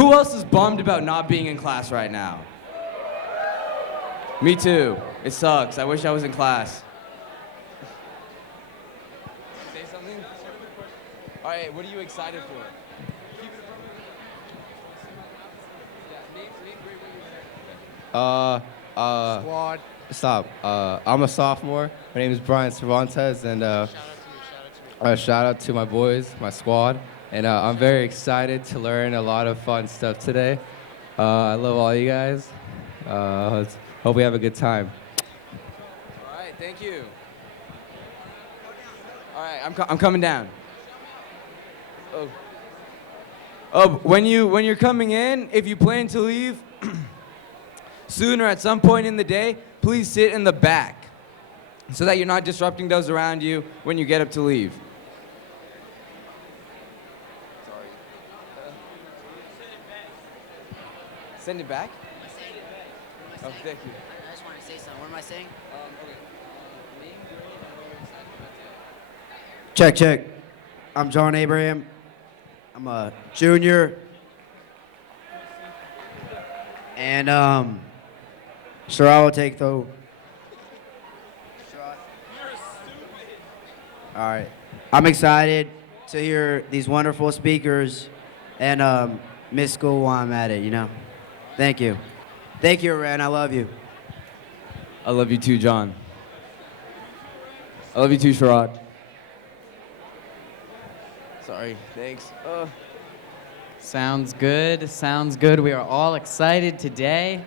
Who else is bummed about not being in class right now? Me too. It sucks. I wish I was in class. Say something? All right, what are you excited for? Uh, Squad. Stop. I'm a sophomore. My name is Brian Cervantes, and shout out to my boys, my squad. And I'm very excited to learn a lot of fun stuff today. I love all you guys. Hope we have a good time. All right, thank you. All right, I'm coming down. When you're coming in, if you plan to leave soon or at some point in the day, please sit in the back so that you're not disrupting those around you when you get up to leave. Sorry. Send it back? Oh, thank you. I just want to say something. What am I saying? Check, check. I'm John Abraham. I'm a junior. And, sure, I will take the... All right. I'm excited to hear these wonderful speakers and miss school while I'm at it, you know? Thank you. Thank you, Ren. I love you. I love you too, John. I love you too, Sharad. Sorry, thanks. Sounds good. Sounds good. We are all excited today.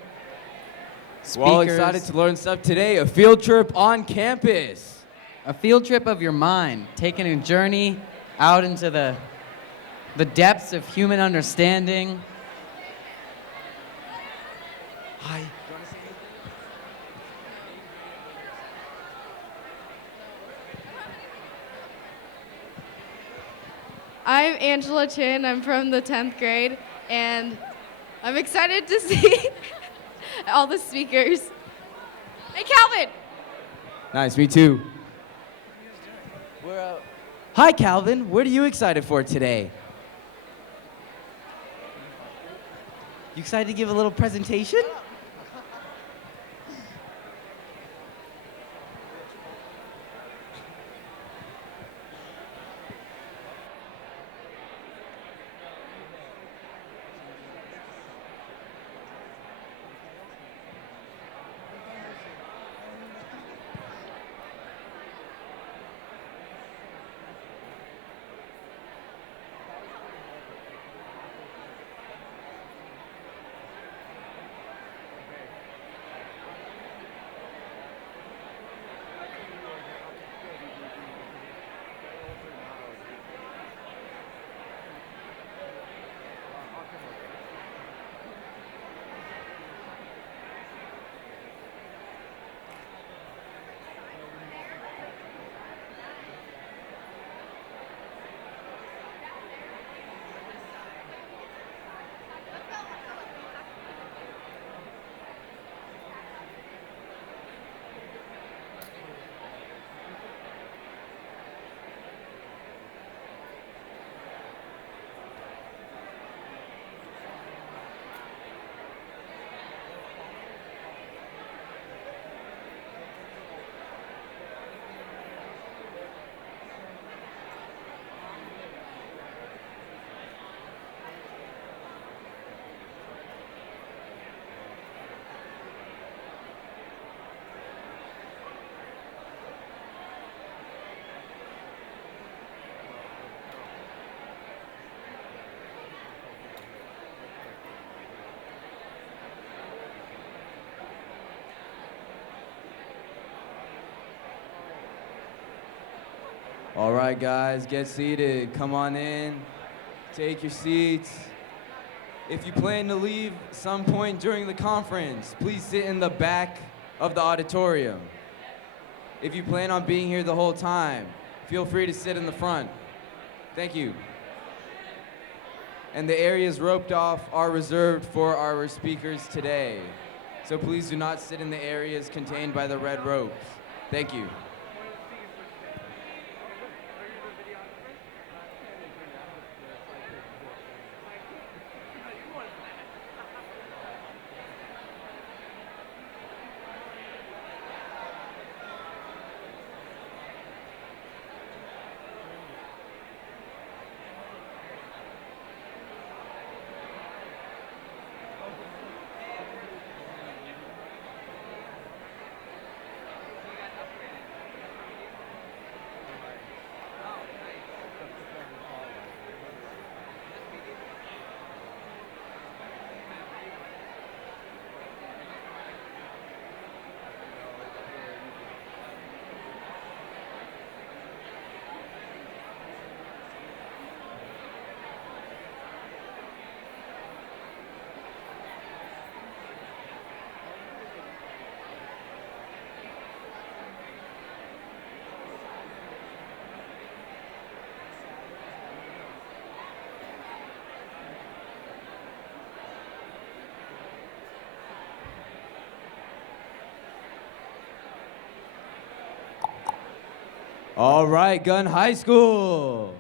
We're all Speakers, excited to learn stuff today. A field trip on campus. a field trip of your mind, taking a journey out into the depths of human understanding. Hi. I'm Angela Chin. I'm from the 10th grade, and I'm excited to see all the speakers. Hey, Calvin! Nice, me too. Hi, Calvin. What are you excited for today? You excited to give a little presentation? All right, guys, get seated. Come on in. Take your seats. If you plan to leave some point during the conference, please sit in the back of the auditorium. If you plan on being here the whole time, feel free to sit in the front. Thank you. And the areas roped off are reserved for our speakers today. So please do not sit in the areas contained by the red ropes. Thank you. All right, Gun High School.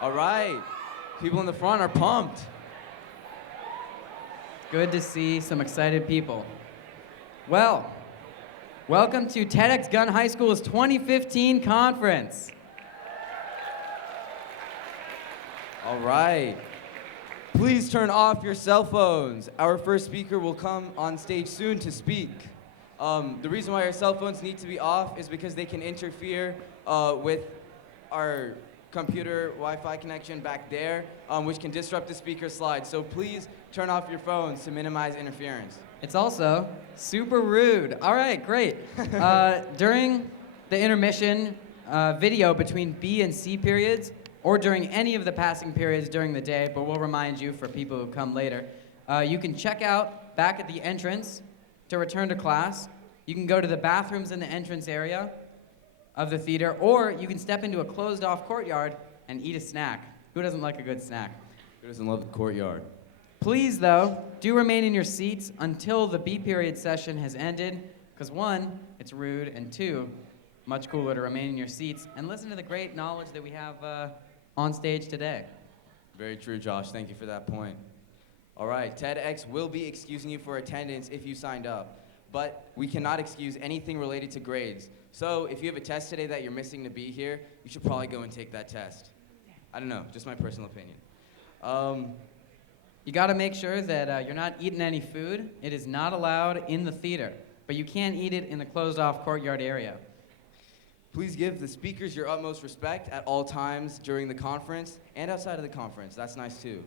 All right, people in the front are pumped. Good to see some excited people. Well, welcome to TEDx Gun High School's 2015 conference. All right. Please turn off your cell phones. Our first speaker will come on stage soon to speak. The reason why our cell phones need to be off is because they can interfere with our computer Wi-Fi connection back there, which can disrupt the speaker's slides. So please turn off your phones to minimize interference. It's also super rude. All right, great. During the intermission video between B and C periods, or during any of the passing periods during the day, but we'll remind you for people who come later, you can check out back at the entrance to return to class. You can go to the bathrooms in the entrance area of the theater, or you can step into a closed-off courtyard and eat a snack. Who doesn't like a good snack? Who doesn't love the courtyard? Please, though, do remain in your seats until the B period session has ended, because one, it's rude, and two, much cooler to remain in your seats and listen to the great knowledge that we have on stage today. Very true, Josh. Thank you for that point. All right, TEDx will be excusing you for attendance if you signed up, but we cannot excuse anything related to grades. So if you have a test today that you're missing to be here, you should probably go and take that test. I don't know, just my personal opinion. You got to make sure that you're not eating any food. It is not allowed in the theater, but you can eat it in the closed-off courtyard area. Please give the speakers your utmost respect at all times during the conference and outside of the conference. That's nice too.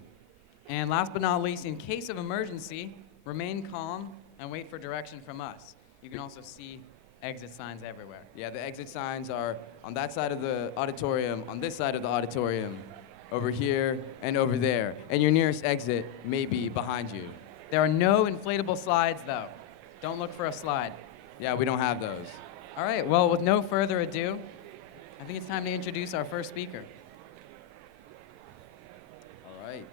And last but not least, in case of emergency, remain calm and wait for direction from us. You can also see exit signs everywhere. Yeah, the exit signs are on that side of the auditorium, on this side of the auditorium, over here and over there. And your nearest exit may be behind you. There are no inflatable slides, though. Don't look for a slide. Yeah, we don't have those. All right, well, with no further ado, I think it's time to introduce our first speaker. All right.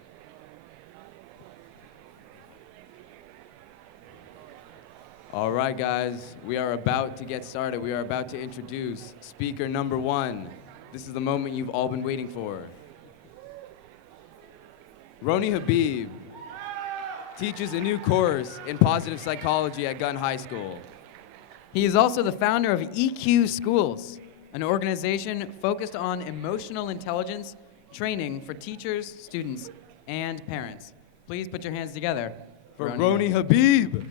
All right, guys, we are about to get started. We are about to introduce speaker number one. This is the moment you've all been waiting for. Roni Habib teaches a new course in positive psychology at Gun High School. He is also the founder of EQ Schools, an organization focused on emotional intelligence training for teachers, students, and parents. Please put your hands together For Roni Habib.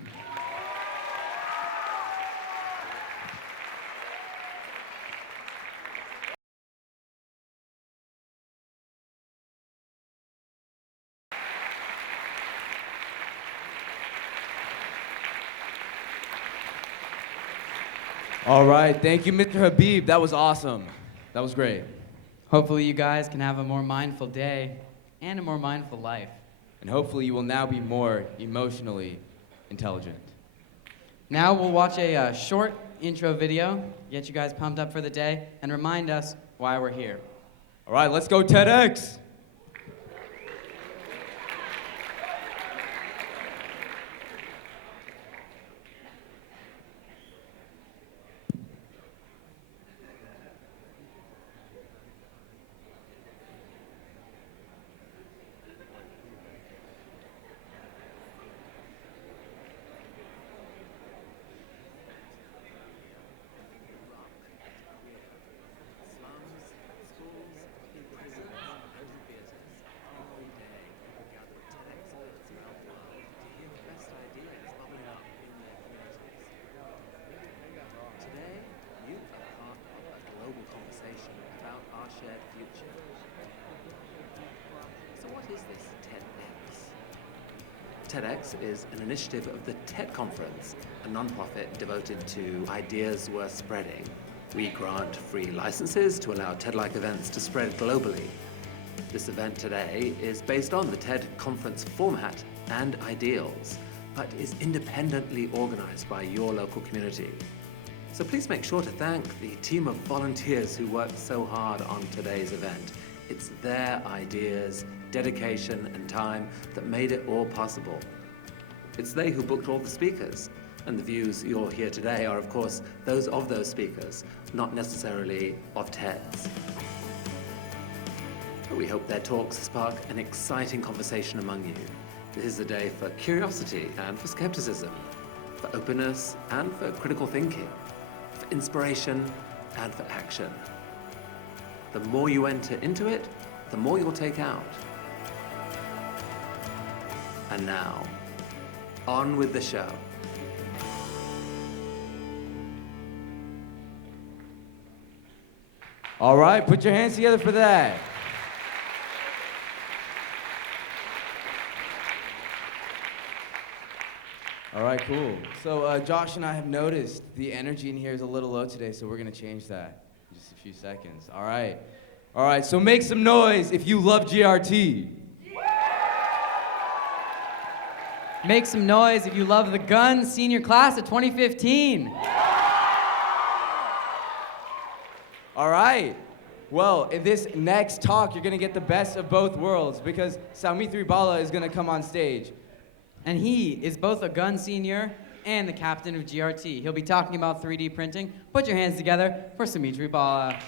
All right, thank you, Mr. Habib. That was awesome. That was great. Hopefully you guys can have a more mindful day and a more mindful life. And hopefully you will now be more emotionally intelligent. Now we'll watch a short intro video, get you guys pumped up for the day, and remind us why we're here. All right, let's go TEDx. TEDx is an initiative of the TED Conference, a non-profit devoted to ideas worth spreading. We grant free licenses to allow TED-like events to spread globally. This event today is based on the TED Conference format and ideals, but is independently organized by your local community. So please make sure to thank the team of volunteers who worked so hard on today's event. It's their ideas, dedication, and time that made it all possible. It's they who booked all the speakers, And the views you'll hear today are, of course, those of those speakers, not necessarily of TED's. But we hope their talks spark an exciting conversation among you. This is a day for curiosity and for skepticism, for openness and for critical thinking, for inspiration and for action. The more you enter into it, the more you'll take out. And now, on with the show. All right, put your hands together for that. All right, cool. So Josh and I have noticed the energy in here is a little low today, so we're gonna change that in just a few seconds. All right, so make some noise if you love GRT. Make some noise if you love the Gun senior class of 2015. All right. Well, in this next talk, you're gonna get the best of both worlds because Saumitri Bala is gonna come on stage. And he is both a Gun senior and the captain of GRT. He'll be talking about 3D printing. Put your hands together for Saumitri Bala.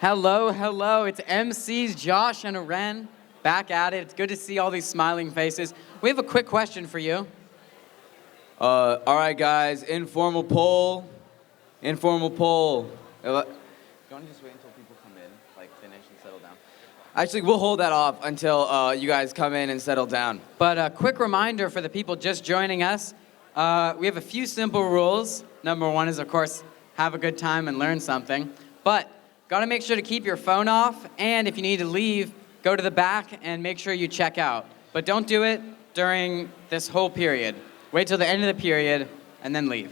Hello, it's MC's Josh and Aren back at it. It's good to see all these smiling faces. We have a quick question for you. All right, guys, informal poll. You want to just wait until people come in, like finish and settle down? Actually, we'll hold that off until you guys come in and settle down. But a quick reminder for the people just joining us, we have a few simple rules. Number one is, of course, have a good time and learn something. But gotta make sure to keep your phone off, and if you need to leave, go to the back and make sure you check out. But don't do it during this whole period. Wait till the end of the period and then leave.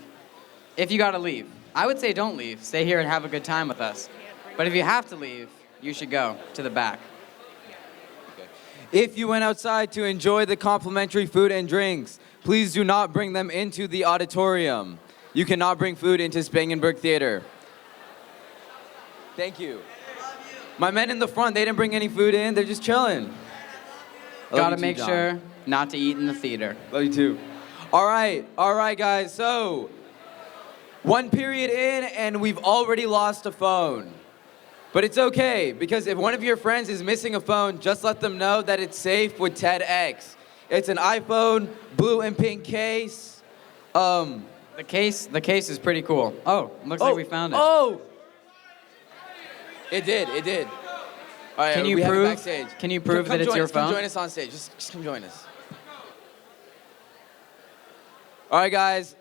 If you gotta leave. I would say don't leave. Stay here and have a good time with us. But if you have to leave, you should go to the back. If you went outside to enjoy the complimentary food and drinks, please do not bring them into the auditorium. You cannot bring food into Spangenberg Theater. Thank you. My men in the front, they didn't bring any food in. They're just chilling. Gotta make sure not to eat in the theater. Love you too. All right, guys. So, one period in, and we've already lost a phone. But it's okay, because if one of your friends is missing a phone, just let them know that it's safe with TEDx. It's an iPhone, blue and pink case. The case is pretty cool. Oh, looks like we found it. Oh! It did. All right, Can you we have it prove? backstage. Can you prove Come that it's join your us, phone? Come join us on stage. Just come join us. All right, guys.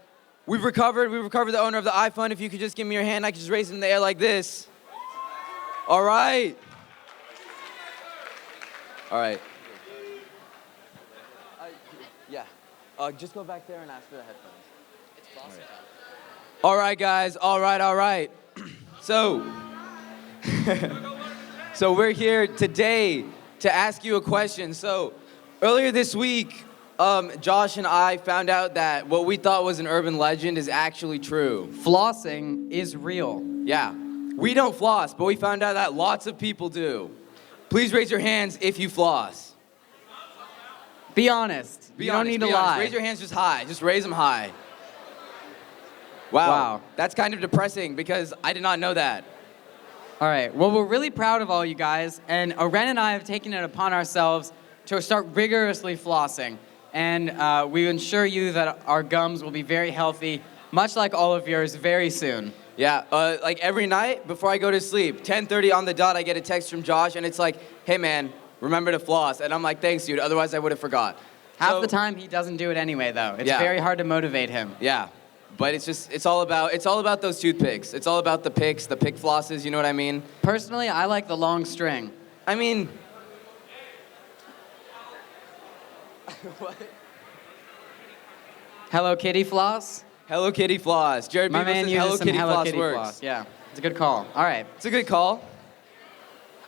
We've recovered the owner of the iPhone. If you could just give me your hand, I could just raise it in the air like this. All right. Yeah. Just go back there and ask for the headphones. All right, guys. All right. So we're here today to ask you a question. So earlier this week, Josh and I found out that what we thought was an urban legend is actually true. Flossing is real. Yeah. We don't floss, but we found out that lots of people do. Please raise your hands if you floss. Be honest. You don't need to lie. Raise your hands just high. Just raise them high. Wow. That's kind of depressing because I did not know that. All right. Well, we're really proud of all you guys, and Aren and I have taken it upon ourselves to start rigorously flossing. And we assure you that our gums will be very healthy, much like all of yours, very soon. Yeah, like every night before I go to sleep, 10:30 on the dot, I get a text from Josh, and it's like, hey man, remember to floss. And I'm like, thanks, dude, otherwise I would have forgot. Half the time he doesn't do it anyway, though. It's very hard to motivate him. Yeah, but it's all about those toothpicks. It's all about the pick flosses, you know what I mean? Personally, I like the long string. I mean, what? Hello Kitty floss? Hello Kitty floss. Jared My Beaver man says uses Hello some Kitty Hello floss Kitty works. floss. Yeah, it's a good call. All right. It's a good call.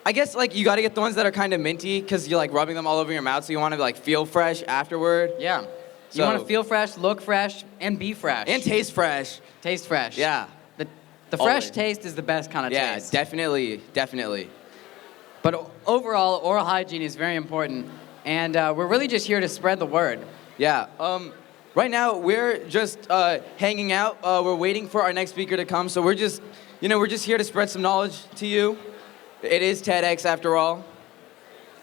I guess like you gotta get the ones that are kind of minty because you're like rubbing them all over your mouth, so you want to like feel fresh afterward. Yeah. You want to feel fresh, look fresh, and be fresh. And taste fresh. Taste fresh. Yeah. The fresh taste is the best kind of Yeah, taste. definitely. But overall, oral hygiene is very important, and we're really just here to spread the word. Yeah. Right now we're just hanging out. We're waiting for our next speaker to come, so we're just here to spread some knowledge to you. It is TEDx after all.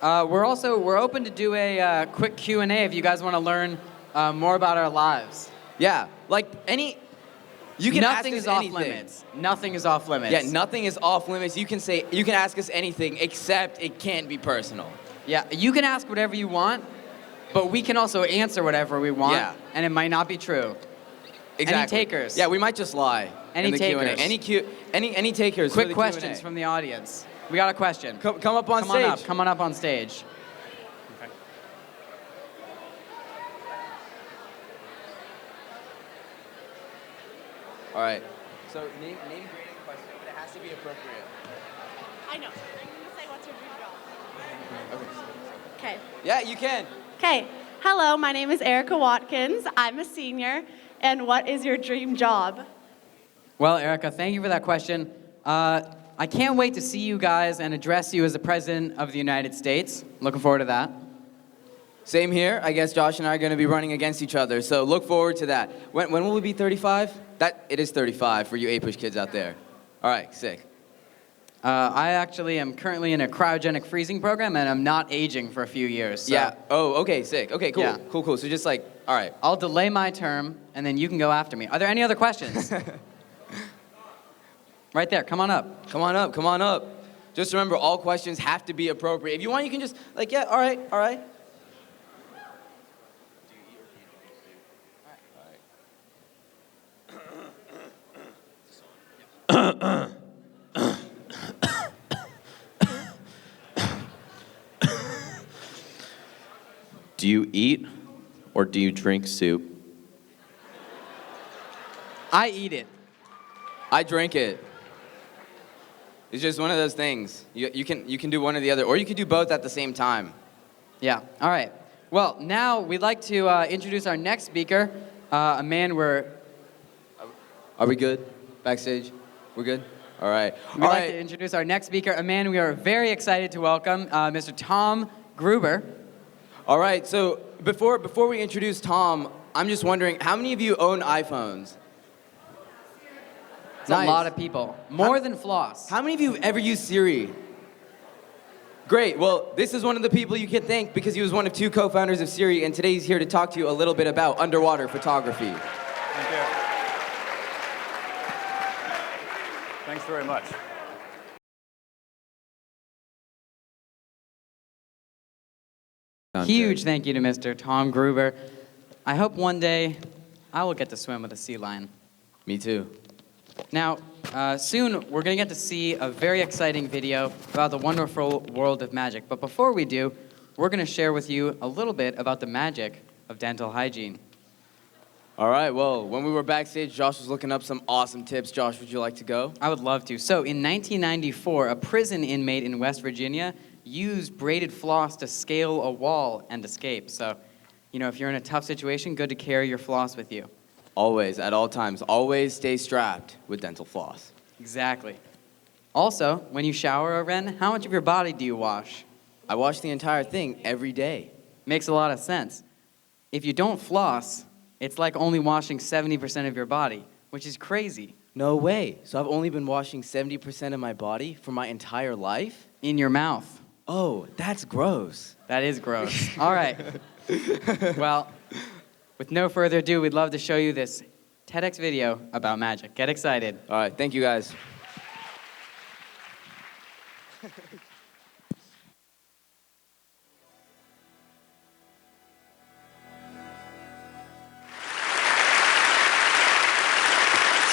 We're open to do a quick Q&A if you guys want to learn more about our lives. Yeah, like you can Nothing ask is us off anything. limits. Nothing is off limits. Yeah, nothing is off limits. You can ask us anything, except it can't be personal. Yeah, you can ask whatever you want, but we can also answer whatever we want, Yeah. and it might not be true. Exactly. Any takers? Yeah, we might just lie. Any in the takers? Q&A. Any takers? Quick for the questions Q&A. from the audience. We got a question. Come up on stage. Come on up on stage. All right. So name grading question, but it has to be appropriate. I know. I'm going to say, what's your dream job? Okay. Yeah, you can. Okay. Hello, my name is Erica Watkins. I'm a senior. And what is your dream job? Well, Erica, thank you for that question. I can't wait to see you guys and address you as the President of the United States. Looking forward to that. Same here. I guess Josh and I are going to be running against each other, so look forward to that. When will we be 35? It is 35 for you APUSH kids out there. All right, sick. I actually am currently in a cryogenic freezing program, and I'm not aging for a few years. So Yeah. Oh, okay, sick. Okay, cool. Yeah. Cool. So just like, all right. I'll delay my term, and then you can go after me. Are there any other questions? Right there. Come on up. Come on up. Just remember, all questions have to be appropriate. If you want, you can just, like, yeah, all right. Do you eat or do you drink soup? I eat it. I drink it. It's just one of those things. You can do one or the other, or you can do both at the same time. Yeah. All right. Well, now we'd like to introduce our next speaker, a man we're... Are we good? Backstage? We're good? All right. We'd like to introduce our next speaker, a man we are very excited to welcome, Mr. Tom Gruber. All right, so before we introduce Tom, I'm just wondering, how many of you own iPhones? It's a lot of people. More than Floss. How many of you have ever used Siri? Great, well, this is one of the people you can thank because he was one of 2 co-founders of Siri, and today he's here to talk to you a little bit about underwater photography. Thank you. Thanks very much. Huge thank you to Mr. Tom Gruber. I hope one day I will get to swim with a sea lion. Me too. Now, soon we're going to get to see a very exciting video about the wonderful world of magic. But before we do, we're going to share with you a little bit about the magic of dental hygiene. All right, well, when we were backstage, Josh was looking up some awesome tips. Josh, would you like to go? I would love to. So, in 1994, a prison inmate in West Virginia used braided floss to scale a wall and escape. So, if you're in a tough situation, good to carry your floss with you. Always, at all times, always stay strapped with dental floss. Exactly. Also, when you shower, Ren, how much of your body do you wash? I wash the entire thing every day. Makes a lot of sense. If you don't floss, it's like only washing 70% of your body, which is crazy. No way. So I've only been washing 70% of my body for my entire life? In your mouth. Oh, that's gross. That is gross. All right. Well, with no further ado, we'd love to show you this TEDx video about magic. Get excited. All right, thank you guys.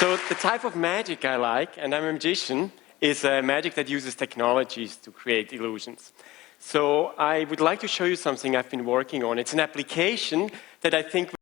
So the type of magic I like, and I'm a magician, is magic that uses technologies to create illusions. So I would like to show you something I've been working on. It's an application that I think